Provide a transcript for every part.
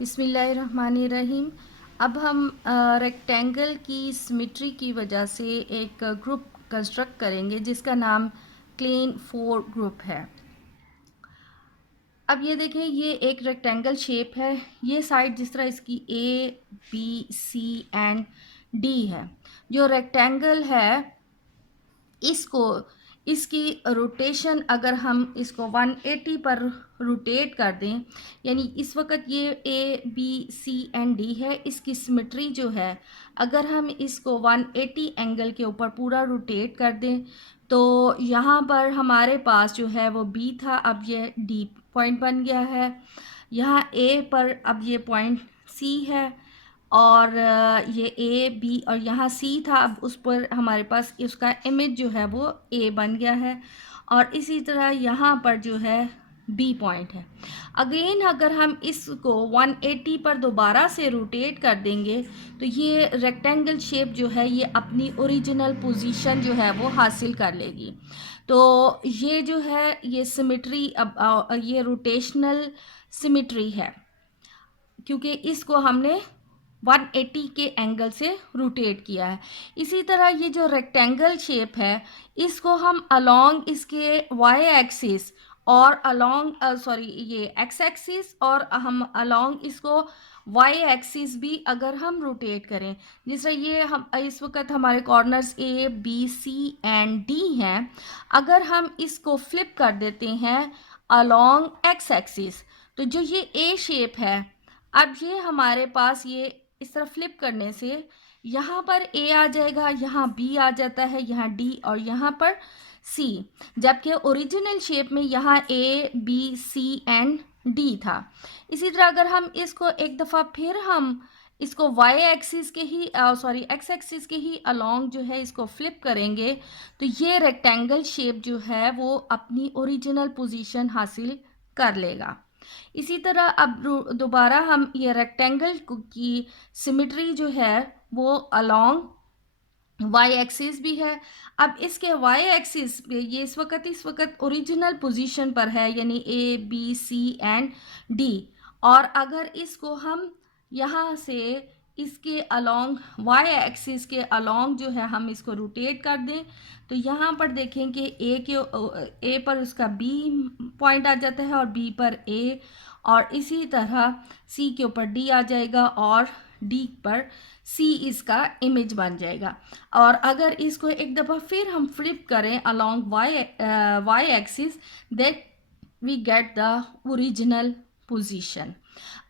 बिस्मिल्लाहिर्रहमानिर्रहीम। अब हम रेक्टेंगल की सिमेट्री की वजह से एक ग्रुप कंस्ट्रक्ट करेंगे जिसका नाम क्लेन 4 ग्रुप है। अब ये देखें, ये एक रेक्टेंगल शेप है। ये साइड जिस तरह इसकी A B C and D है। जो रेक्टेंगल है इसको इसकी रोटेशन अगर हम इसको 180 पर रोटेट कर दें, यानी इस वक्त ये A B C and D है, इसकी सिमेट्री जो है अगर हम इसको 180 एंगल के ऊपर पूरा रोटेट कर दें तो यहाँ पर हमारे पास जो है वो बी था, अब ये डी पॉइंट बन गया है। यहाँ ए पर अब ये पॉइंट सी है और ये ए बी और यहाँ सी था, अब उस पर हमारे पास उसका इमेज जो है वो ए बन गया है। और इसी तरह यहाँ पर जो है बी पॉइंट है। अगेन अगर हम इसको 180 पर दोबारा से रोटेट कर देंगे तो ये रेक्टेंगल शेप जो है ये अपनी ओरिजिनल पोजीशन जो है वो हासिल कर लेगी। तो ये जो है ये सिमेट्री, अब ये रोटेशनल सिमेट्री है क्योंकि इसको हमने 180 के एंगल से रोटेट किया है। इसी तरह ये जो रेक्टेंगल शेप है इसको हम अलोंग इसके वाई एक्सिस और अलोंग ये एक्स एक्सिस और हम अलोंग इसको वाई एक्सिस भी अगर हम रोटेट करें, जिससे ये हम इस वक्त हमारे corners A B C and D हैं, अगर हम इसको फ्लिप कर देते हैं अलोंग एक्स एक्सिस तो जो ये ए शेप है, अब ये हमारे पास ये इस तरह फ्लिप करने से यहाँ पर ए आ जाएगा, यहाँ बी आ जाता है, यहाँ डी और यहाँ पर सी, जबकि ओरिजिनल शेप में यहाँ A B C and D था। इसी तरह अगर हम इसको एक दफ़ा फिर हम इसको वाई एक्सिस के ही एक्स एक्सिस के ही अलोंग जो है इसको फ्लिप करेंगे तो ये रेक्टेंगल शेप जो है वो अपनी ओरिजिनल पोजीशन हासिल कर लेगा। इसी तरह अब दोबारा हम ये रेक्टेंगल की सिमेट्री जो है वो अलोंग वाई एक्सिस भी है। अब इसके वाई एक्सिस पे ये इस वक्त ओरिजिनल पोजीशन पर है, यानी A B C and D. और अगर इसको हम यहाँ से इसके अलोंग वाई एक्सिस के अलोंग जो है हम इसको रोटेट कर दें तो यहाँ पर देखें कि ए पर उसका बी पॉइंट आ जाता है और बी पर ए, और इसी तरह सी के ऊपर डी आ जाएगा और डी पर सी इसका इमेज बन जाएगा। और अगर इसको एक दफ़ा फिर हम फ्लिप करें along Y axis that we get the original position.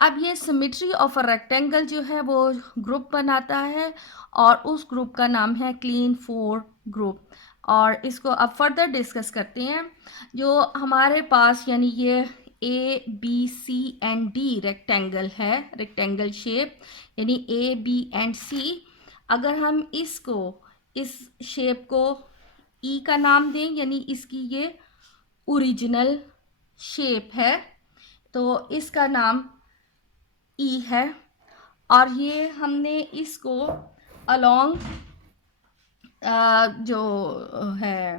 अब ये सिमेट्री ऑफ अ रेक्टेंगल जो है वो ग्रुप बनाता है और उस ग्रुप का नाम है क्लीन 4 ग्रुप। और इसको अब फर्दर डिस्कस करते हैं। जो हमारे पास यानी ये A B C and D rectangle है, रेक्टेंगल शेप यानी ए बी एंड सी, अगर हम इसको इस शेप को ई का नाम दें यानी इसकी ये ओरिजिनल शेप है तो इसका नाम ई है। और ये हमने इसको अलोंग जो है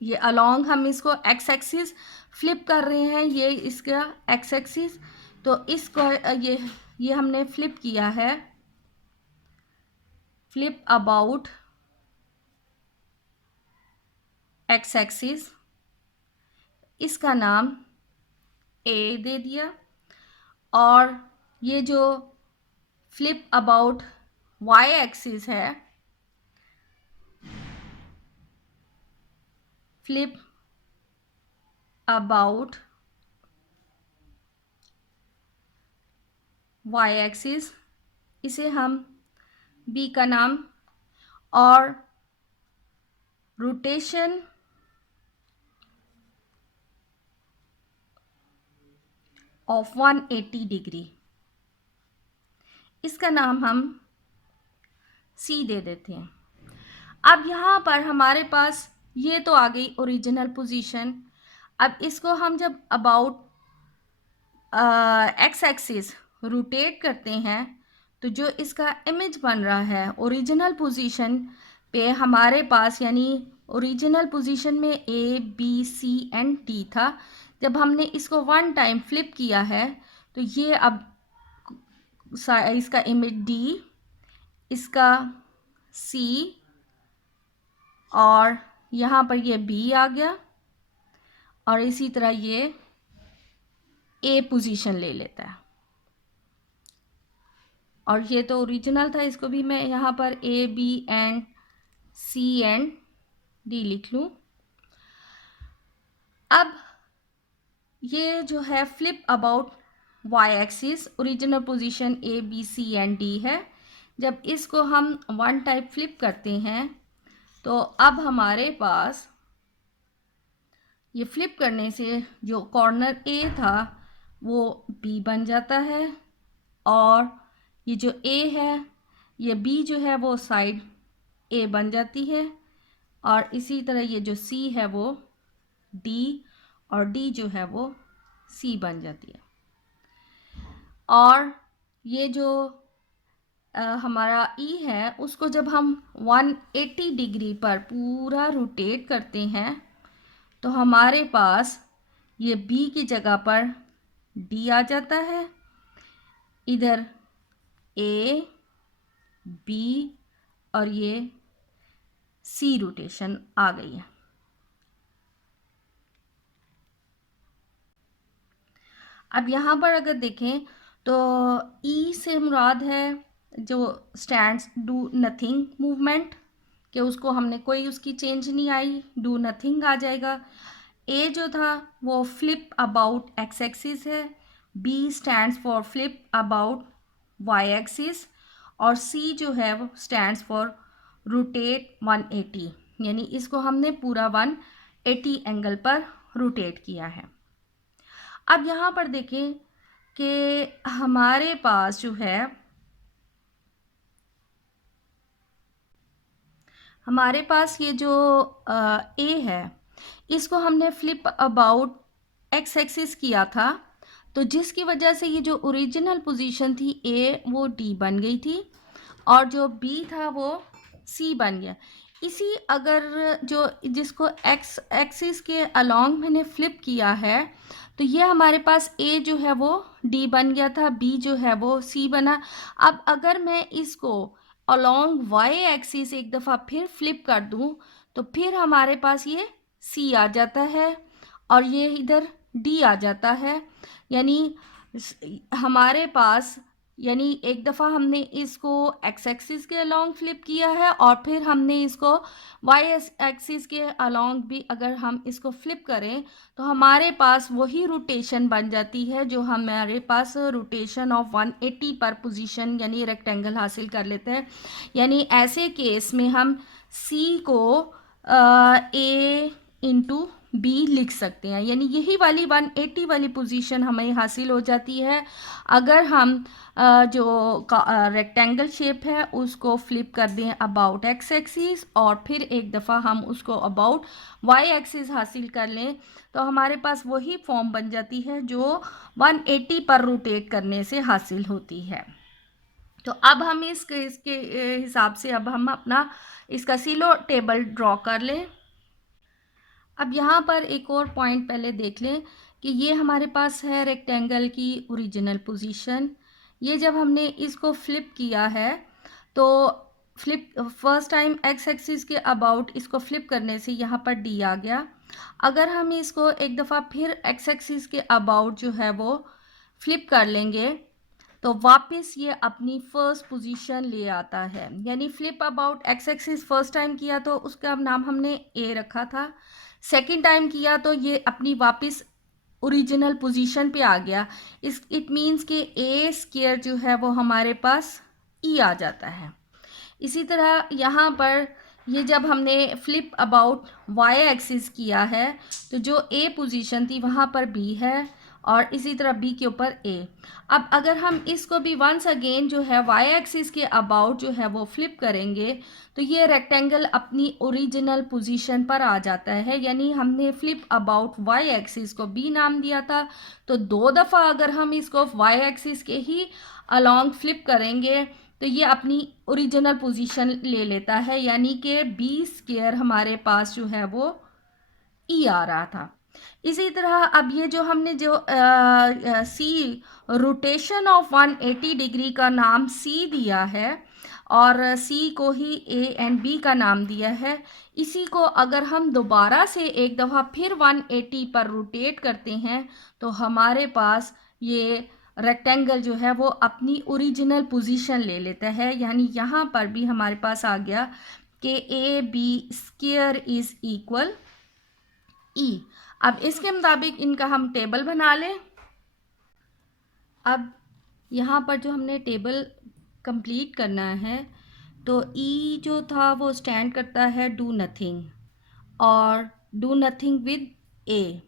ये अलोंग हम इसको एक्स एक्सिस फ्लिप कर रहे हैं, ये इसका एक्स एक्सिस, तो इसको ये हमने फ्लिप किया है, फ्लिप अबाउट एक्स एक्सिस, इसका नाम ए दे दिया। और ये जो फ्लिप अबाउट वाई एक्सिस है, फ्लिप अबाउट वाई एक्सिस, इसे हम बी का नाम, और रोटेशन ऑफ 180 डिग्री, इसका नाम हम सी दे देते हैं। अब यहाँ पर हमारे पास ये तो आ गई ओरिजिनल पोजीशन। अब इसको हम जब अबाउट एक्स एक्सिस रोटेट करते हैं तो जो इसका इमेज बन रहा है ओरिजिनल पोजीशन पे हमारे पास, यानी ओरिजिनल पोजीशन में A B C and D था, जब हमने इसको 1 टाइम फ्लिप किया है तो तो ये अब इसका इमेज D, इसका C, और यहाँ पर ये B आ गया, और इसी तरह ये A पोजीशन ले लेता है। और ये तो ओरिजिनल था, इसको भी मैं यहाँ पर A, B and C and D लिख लूँ। अब ये जो है flip about Y axis, original position A, B, C and D है। जब इसको हम वन टाइप फ्लिप करते हैं तो अब हमारे पास ये फ्लिप करने से जो कॉर्नर A था वो B बन जाता है, और ये जो A है, ये B जो है वो साइड A बन जाती है, और इसी तरह ये जो C है वो D, और D जो है वो C बन जाती है। और ये जो हमारा E है उसको जब हम 180 डिग्री पर पूरा रोटेट करते हैं तो हमारे पास ये B की जगह पर D आ जाता है, इधर A, B और ये C रोटेशन आ गई है। अब यहाँ पर अगर देखें तो E से मुराद है जो स्टैंड्स डू नथिंग मूवमेंट, कि उसको हमने कोई उसकी चेंज नहीं आई, डू नथिंग आ जाएगा। A जो था वो फ्लिप अबाउट एक्स एक्सिस है, B stands for flip about Y axis, और C जो है वो स्टैंड्स फॉर रोटेट 180, यानी इसको हमने पूरा 180 एंगल पर रोटेट किया है। अब यहाँ पर देखें कि हमारे पास जो है, हमारे पास ये जो A है इसको हमने फ्लिप अबाउट एक्स एक्सिस किया था, तो जिसकी वजह से ये जो ओरिजिनल पोजीशन थी A वो D बन गई थी, और जो B था वो C बन गया। इसी अगर जो जिसको एक्स एक्सिस के अलोंग मैंने फ्लिप किया है तो ये हमारे पास A जो है वो D बन गया था, B जो है वो C बना। अब अगर मैं इसको अलोंग वाई एक्सिस एक दफ़ा फिर फ्लिप कर दूं तो फिर हमारे पास ये C आ जाता है और ये इधर D आ जाता है, यानी हमारे पास, यानी एक दफ़ा हमने इसको एक्स एक्सिस के अलोंग फ्लिप किया है और फिर हमने इसको वाई एक्सिस के अलोंग भी अगर हम इसको फ्लिप करें तो हमारे पास वही रोटेशन बन जाती है जो हमारे पास रोटेशन ऑफ 180 पर पोजीशन यानी रेक्टेंगल हासिल कर लेते हैं। यानी ऐसे केस में हम C को A इंटू B लिख सकते हैं, यानी यही वाली 180 वाली पोजीशन हमें हासिल हो जाती है अगर हम जो रेक्टेंगल शेप है उसको फ्लिप कर दें अबाउट एक्स एक्सिस और फिर एक दफ़ा हम उसको अबाउट वाई एक्सिस हासिल कर लें तो हमारे पास वही फॉर्म बन जाती है जो 180 पर रोटेट करने से हासिल होती है। तो अब हम इसके हिसाब से अब हम अपना इसका सिलो टेबल ड्रॉ कर लें। अब यहाँ पर एक और पॉइंट पहले देख लें कि ये हमारे पास है रेक्टेंगल की ओरिजिनल पोजीशन। ये जब हमने इसको फ्लिप किया है तो flip first time x axis के अबाउट इसको फ्लिप करने से यहाँ पर D आ गया। अगर हम इसको एक दफ़ा फिर एक्स एक्सिस के अबाउट जो है वो फ्लिप कर लेंगे तो वापस ये अपनी फर्स्ट पोजीशन ले आता है, यानी flip about X axis first time किया तो उसका नाम हमने A रखा था, सेकंड टाइम किया तो ये अपनी वापस ओरिजिनल पोजीशन पे आ गया। इट मीन्स कि A स्क्वायर जो है वो हमारे पास E आ जाता है। इसी तरह यहाँ पर ये जब हमने फ्लिप अबाउट वाई एक्सिस किया है तो जो A पोजीशन थी वहाँ पर B है और इसी तरह B के ऊपर A। अब अगर हम इसको भी वंस अगेन जो है वाई एक्सिस के अबाउट जो है वो फ्लिप करेंगे तो ये रेक्टेंगल अपनी ओरिजिनल पोजीशन पर आ जाता है, यानी हमने फ्लिप अबाउट वाई एक्सिस को B नाम दिया था तो दो दफ़ा अगर हम इसको वाई एक्सिस के ही अलोंग फ्लिप करेंगे तो ये अपनी ओरिजिनल पोजीशन ले लेता है, यानी कि B स्क्वायर हमारे पास जो है वो E आ रहा था। इसी तरह अब ये जो हमने जो सी रोटेशन ऑफ 180 डिग्री का नाम सी दिया है और सी को ही ए एंड बी का नाम दिया है, इसी को अगर हम दोबारा से एक दफ़ा फिर 180 पर रोटेट करते हैं तो हमारे पास ये रेक्टेंगल जो है वो अपनी ओरिजिनल पोजीशन ले लेता है। यानी यहाँ पर भी हमारे पास आ गया कि A B square is equal E. अब इसके मुताबिक इनका हम टेबल बना लें। अब यहाँ पर जो हमने टेबल कंप्लीट करना है तो ई जो था वो स्टैंड करता है डू नथिंग और डू नथिंग विद ए,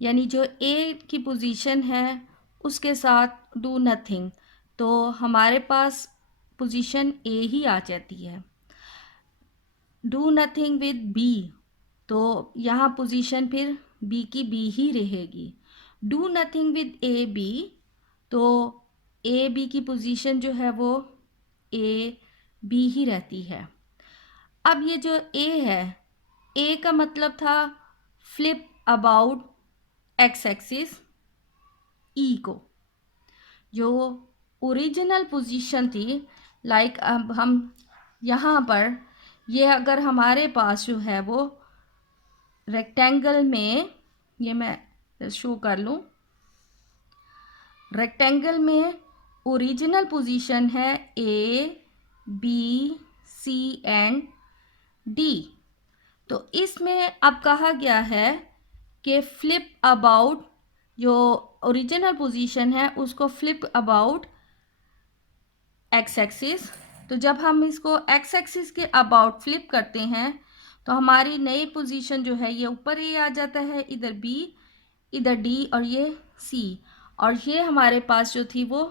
यानी जो ए की पोजीशन है उसके साथ डू नथिंग, तो हमारे पास पोजीशन ए ही आ जाती है। डू नथिंग विद बी, तो यहाँ पोजीशन फिर बी की बी ही रहेगी। Do nothing with A B, तो ए बी की पोजीशन जो है वो ए बी ही रहती है। अब ये जो ए है, ए का मतलब था फ्लिप अबाउट एक्स एक्सिस ई को, जो ओरिजिनल पोजीशन थी। लाइक अब हम यहाँ पर ये अगर हमारे पास जो है वो रेक्टेंगल में, ये मैं शो कर लूँ, रेक्टेंगल में ओरिजिनल पोजीशन है A B C and D, तो इसमें अब कहा गया है कि फ्लिप अबाउट जो ओरिजिनल पोजीशन है उसको फ्लिप अबाउट एक्स एक्सिस। तो जब हम इसको एक्स एक्सिस के अबाउट फ्लिप करते हैं तो हमारी नई पोजीशन जो है ये ऊपर ए आ जाता है, इधर बी, इधर डी और ये सी, और ये हमारे पास जो थी वो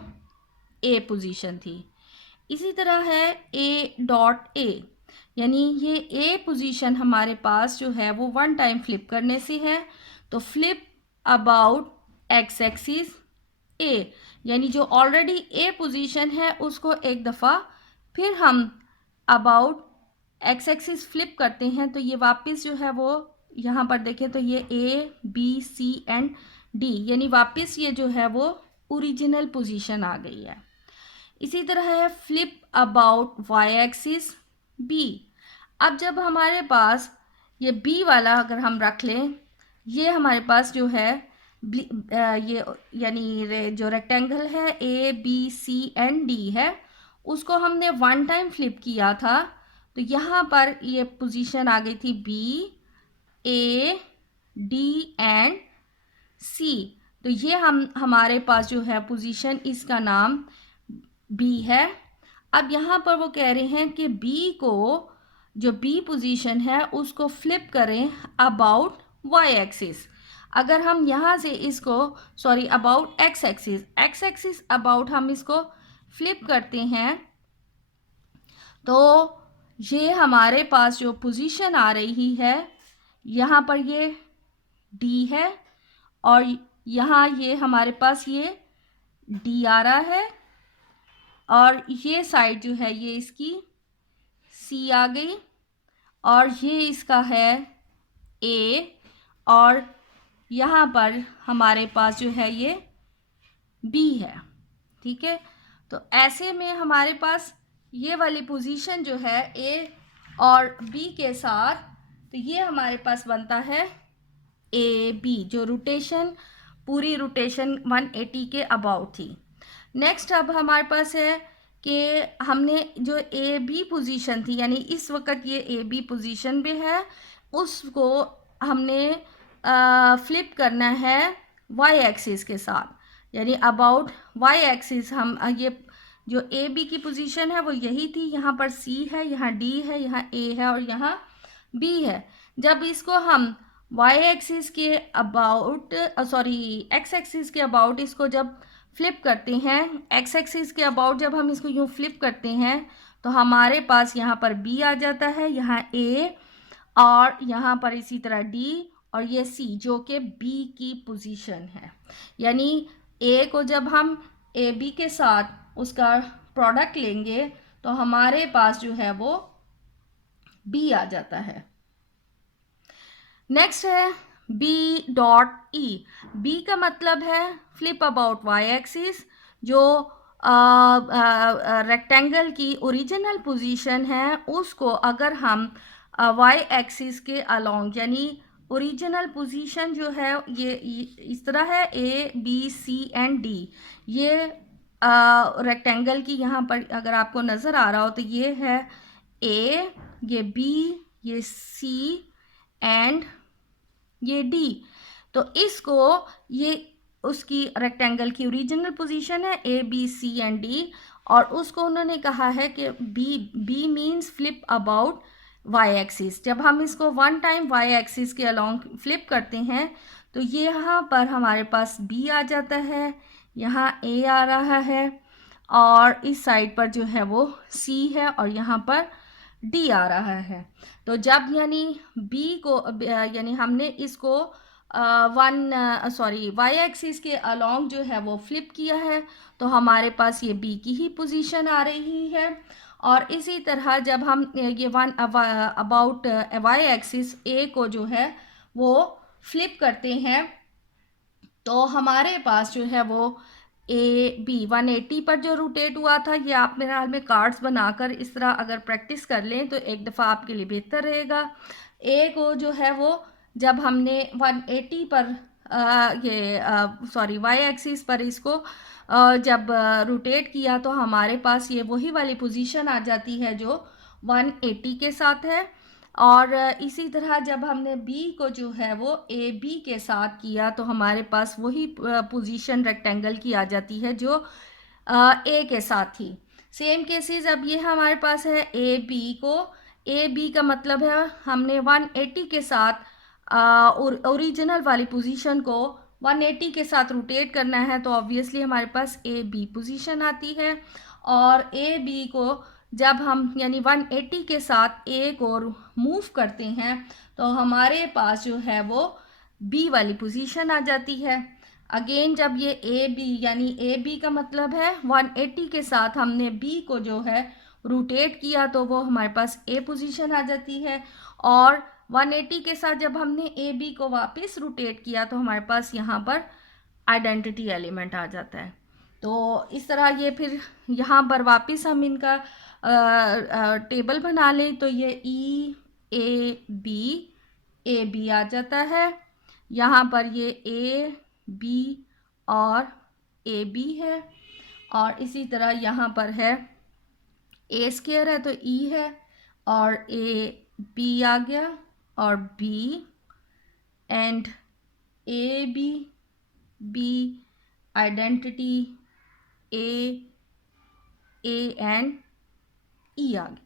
ए पोजीशन थी। इसी तरह है ए डॉट ए, यानी ये ए पोजीशन हमारे पास जो है वो वन टाइम फ्लिप करने से है, तो फ्लिप अबाउट एक्स एक्सिस ए, यानी जो ऑलरेडी ए पोजीशन है उसको एक दफ़ा फिर हम अबाउट एक्स एक्सिस फ्लिप करते हैं तो ये वापस जो है वो यहाँ पर देखें तो ये A B C and D, यानी वापस ये जो है वो ओरिजिनल पोजीशन आ गई है। इसी तरह है flip about Y axis B. अब जब हमारे पास ये बी वाला अगर हम रख लें, ये हमारे पास जो है ये यानी जो रेक्टेंगल है A B C and D है, उसको हमने वन टाइम फ्लिप किया था, तो यहाँ पर ये पोजीशन आ गई थी बी ए डी एंड सी, तो ये हमारे पास जो है पोजीशन इसका नाम बी है। अब यहाँ पर वो कह रहे हैं कि बी को जो बी पोजीशन है उसको फ्लिप करें अबाउट वाई एक्सिस। अगर हम यहाँ से इसको अबाउट एक्स एक्सिस अबाउट हम इसको फ्लिप करते हैं तो ये हमारे पास जो पोजीशन आ रही है यहाँ पर ये डी है और यहाँ ये हमारे पास ये डी आ रहा है और ये साइड जो है ये इसकी सी आ गई और ये इसका है ए और यहाँ पर हमारे पास जो है ये बी है। ठीक है, तो ऐसे में हमारे पास ये वाली पोजीशन जो है ए और बी के साथ, तो ये हमारे पास बनता है ए बी, जो रोटेशन पूरी रोटेशन 180 के अबाउट थी। नेक्स्ट अब हमारे पास है कि हमने जो ए बी पोजीशन थी, यानी इस वक्त ये ए बी पोजीशन पे है, उसको हमने फ्लिप करना है वाई एक्सिस के साथ, यानी अबाउट वाई एक्सिस। हम ये जो ए बी की पोजीशन है वो यही थी, यहाँ पर सी है, यहाँ डी है, यहाँ ए है और यहाँ बी है। जब इसको हम वाई एक्सिस के अबाउट एक्स एक्सिस के अबाउट इसको जब फ्लिप करते हैं, एक्स एक्सिस के अबाउट जब हम इसको यूँ फ्लिप करते हैं तो हमारे पास यहाँ पर बी आ जाता है, यहाँ ए और यहाँ पर इसी तरह डी और ये सी जो कि बी की पोजीशन है। यानी ए को जब हम ए बी के साथ उसका प्रोडक्ट लेंगे तो हमारे पास जो है वो बी आ जाता है। नेक्स्ट है बी डॉट ई। बी का मतलब है फ्लिप अबाउट वाई एक्सिस, जो रेक्टेंगल की ओरिजिनल पोजीशन है उसको अगर हम वाई एक्सिस के अलोंग, यानी ओरिजिनल पोजीशन जो है ये इस तरह है, A B C and D. ये रेक्टेंगल की यहाँ पर अगर आपको नज़र आ रहा हो तो ये है ए, ये बी, ये सी एंड ये डी। तो इसको, ये उसकी रेक्टेंगल की ओरिजिनल पोजीशन है A B C and D, और उसको उन्होंने कहा है कि B means flip about Y axis. जब हम इसको वन टाइम वाई एक्सिस के अलोंग फ्लिप करते हैं तो ये यहाँ पर हमारे पास बी आ जाता है, यहाँ ए आ रहा है, और इस साइड पर जो है वो सी है, और यहाँ पर डी आ रहा है। तो जब यानी बी को यानी हमने इसको वाई एक्सिस के अलोंग जो है वो फ्लिप किया है, तो हमारे पास ये बी की ही पोजीशन आ रही है। और इसी तरह जब हम ये वन अबाउट वाई एक्सिस ए को जो है वो फ्लिप करते हैं तो हमारे पास जो है वो ए बी 180 पर जो रोटेट हुआ था, ये आप मेरे हाल में कार्ड्स बनाकर इस तरह अगर प्रैक्टिस कर लें तो एक दफ़ा आपके लिए बेहतर रहेगा। ए को जो है वो जब हमने 180 पर वाई एक्सिस पर इसको जब रोटेट किया तो हमारे पास ये वही वाली पोजीशन आ जाती है जो 180 के साथ है। और इसी तरह जब हमने बी को जो है वो ए बी के साथ किया तो हमारे पास वही पोजीशन रेक्टेंगल की आ जाती है जो ए के साथ थी। सेम केसेस अब ये हमारे पास है ए बी को, ए बी का मतलब है हमने 180 के साथ ओरिजिनल वाली पोजीशन को 180 के साथ रोटेट करना है, तो ऑब्वियसली हमारे पास ए बी पोजीशन आती है। और ए बी को जब हम यानी 180 के साथ ए को मूव करते हैं तो हमारे पास जो है वो बी वाली पोजीशन आ जाती है। अगेन जब ये ए बी यानी ए बी का मतलब है 180 के साथ हमने बी को जो है रोटेट किया तो वो हमारे पास ए पोजीशन आ जाती है, और 180 के साथ जब हमने ए बी को वापस रोटेट किया तो हमारे पास यहाँ पर आइडेंटिटी एलिमेंट आ जाता है। तो इस तरह ये फिर यहाँ पर वापस हम इनका टेबल बना लें तो ये ए बी आ जाता है, यहाँ पर ये ए बी और ए बी है, और इसी तरह यहाँ पर है ए स्क्वायर है तो ई है, और ए बी आ गया और B and A B identity A and E आ गया।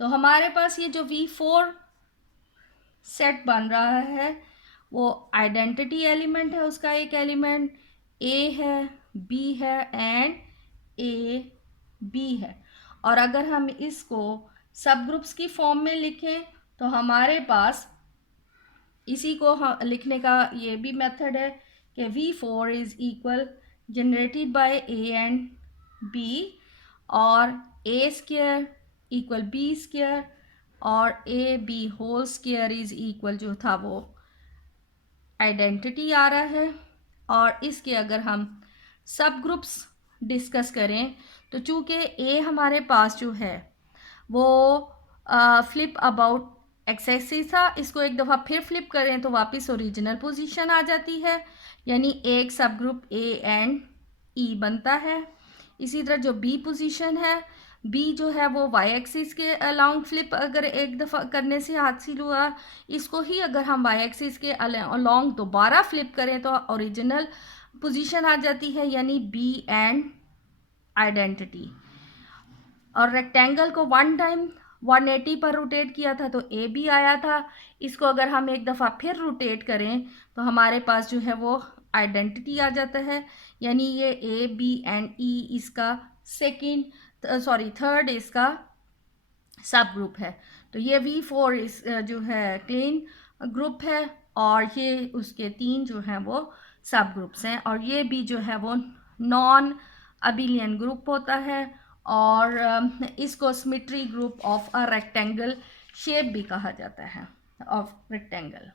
तो हमारे पास ये जो V4 सेट बन रहा है वो आइडेंटिटी एलिमेंट है, उसका एक एलिमेंट ए है, बी है एंड ए बी है। और अगर हम इसको सब ग्रुप्स की फॉर्म में लिखें तो हमारे पास इसी को लिखने का ये भी मेथड है कि V4 is equal generated by A and B, और A square equal B square और A B whole square is equal जो था वो आइडेंटिटी आ रहा है। और इसके अगर हम सब ग्रुप्स डिस्कस करें तो चूँकि ए हमारे पास जो है वो फ्लिप अबाउट एक्सेसिस था, इसको एक दफ़ा फिर फ्लिप करें तो वापस ओरिजिनल पोजीशन आ जाती है, यानी एक सब ग्रुप ए एंड ई बनता है। इसी तरह जो बी पोजीशन है, बी जो है वो वाई एक्सिस के अलोंग फ्लिप अगर एक दफ़ा करने से हासिल हुआ, इसको ही अगर हम वाई एक्सिस के अलोंग दोबारा फ्लिप करें तो ओरिजिनल पोजीशन आ जाती है, यानी बी एंड आइडेंटिटी। और रेक्टेंगल को वन टाइम 180 पर रोटेट किया था तो ए बी आया था, इसको अगर हम एक दफ़ा फिर रोटेट करें तो हमारे पास जो है वो आइडेंटिटी आ जाता है, यानी ये ए बी एंड ई इसका थर्ड इसका सब ग्रुप है। तो ये V4 इस जो है क्लीन ग्रुप है, और ये उसके 3 जो हैं वो सब ग्रुप्स हैं, और ये भी जो है वो नॉन अबिलियन ग्रुप होता है, और इसको symmetry group of a rectangle shape भी कहा जाता है, ऑफ रेक्टेंगल।